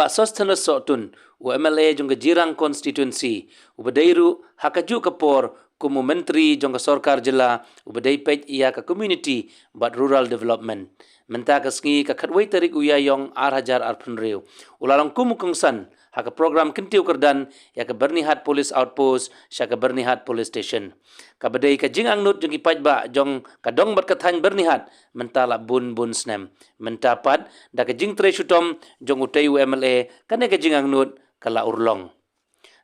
uba sostana sotun u MLA jonga Jirang constituency ubadairu hakaju kapor kumu menteri jonga Sorkar Jylla ubadai pej Iaka community but rural development menta kasngi ka khatwai tarik uyayong arhajar arpunreu ulalong kumu kungsan haka program Kyntiew Kyrdan ya ka Byrnihat police outpost sya ka Byrnihat police station kabadai ka jing angnut jongi pajba jong kadong bat kathan Byrnihat mentala bun snem mentapat da ka jing tre shutom jong utai MLA kane ka jing angnut kala urlong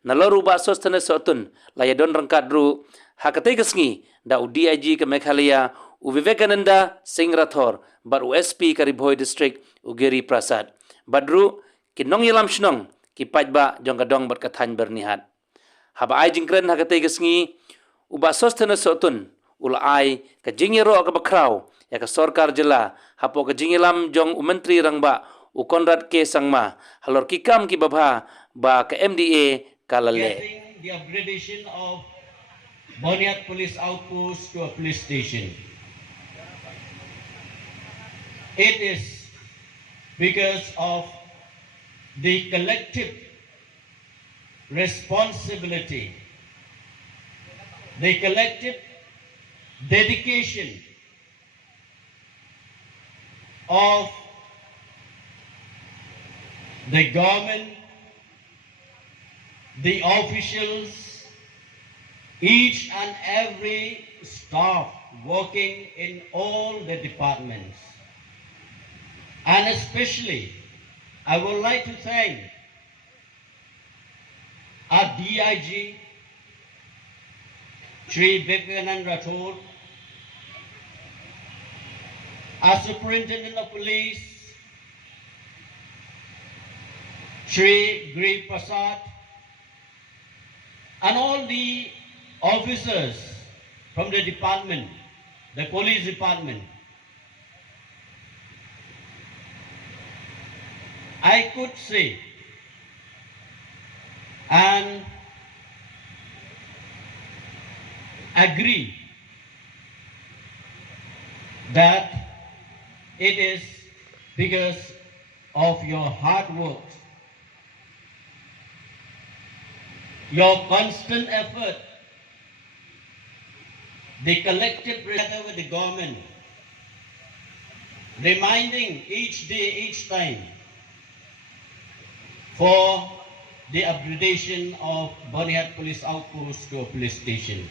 naloru ba sostana sotun layadon rangkadru hakatai kasngi da UDIG ka Meghalaya u Vivekananda Singh Rathor bar USP ka Ribhoi district Ugiri Prasad badru kinong yalam shnong ki pajba jong kadong bat kathan Byrnihat haba ai jingkren hakatai kasngi uba sostana sotun ula ai ka jingero ka bakraw ya ka Sorkar Jylla hapo ka jingilam jong umentri rangba u Konrad K Sangma halor kikam ki babha ba ka MDA kalale getting the upgradation of Byrnihat police outpost to a police station. It is because of the collective responsibility, the collective dedication of the government, the officials, each and every staff working in all the departments. And especially, I would like to thank our DIG, Shri Vivekananda Rathod, our Superintendent of Police, Shri Giri Prasad, and all the officers from the department, the police department. I could say and agree that it is because of your hard work, your constant effort, the collective together with the government, reminding each day, each time for the upgradation of Byrnihat police outpost to a police station.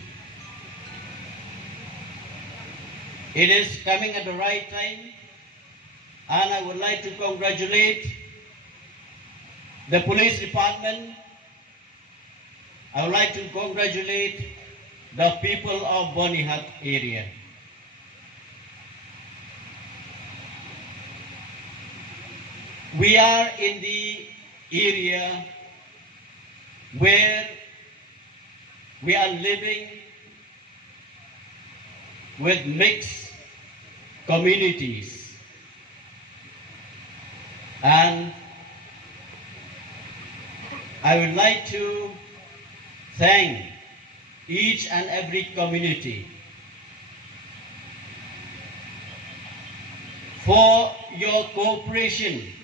It is coming at the right time, and I would like to congratulate the police department. I would like to congratulate the people of Byrnihat area. We are in the area where we are living with mixed communities, and I would like to thank each and every community for your cooperation